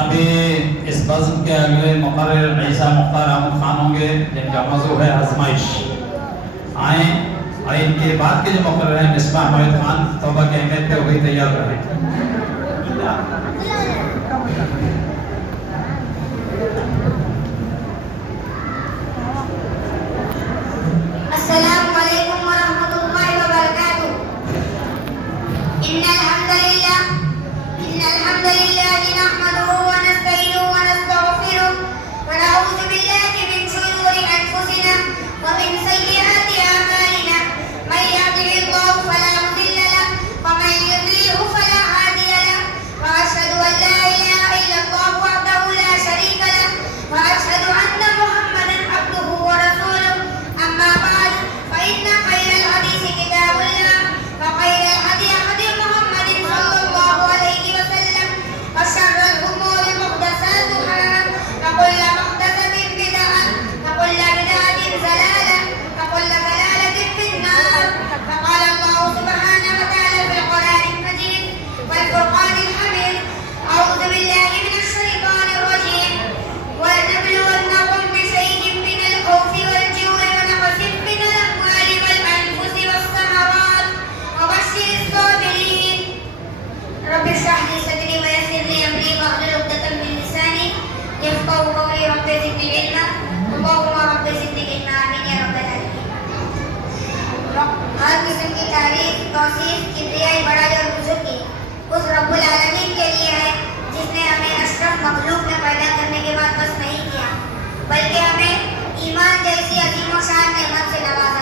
ابھی اس بزم کے اگلے مقرر عیسیٰ مختار احمد خان ہوں گے جن کا موضوع ہے آزمائش. آئیں اور ان کے بعد کے جو مقرر ہیں مصباح موحد خان توبہ کی اہمیت پہ وہی تیار رہیں. السلام علیکم ورحمۃ اللہ وبرکاتہ. ان الحمد لله نحمده ونستعينه ونستغفره ونعوذ بالله من شرور انفسنا ومن سيئات اعمالنا. من يهده الله فلا مضل له ومن يضلل فلا هادي له. واشهد ان لا اله الا الله وحده لا شريك له واشهد ان محمدا عبده ورسوله. اما بعد فان خير الحديث كتاب الله وخير الهدي هدي محمد صلى الله عليه وسلم وشر الامور محدثاتها وكل محدثة بدعة وكل بدعة ضلالة وكل ضلالة في النار. فقال الله سبحانه وتعالى في القرآن المجيد والفرقان الحميد: أعوذ بالله من الشيطان الرجيم ولنبلونكم بشيء من الخوف والجوع ونقص من الأموال والأنفس والثمرات وبشر الصابرين. رب اشرح لي صدري ويسر لي أمري واحلل عقدة من لساني يفقهوا قولي. رب زدني علما اللهم رب زدني علما آمين يا رب العالمين. ہر قسم کی تعریف توصیف کبریائی بڑائی اور بزرگی اس رب العالمین کے لیے ہے جس نے ہمیں اشرف مخلوق میں پیدا کرنے کے بعد بس نہیں کیا بلکہ ہمیں ایمان جیسی عظیم و شان نعمت سے نوازا.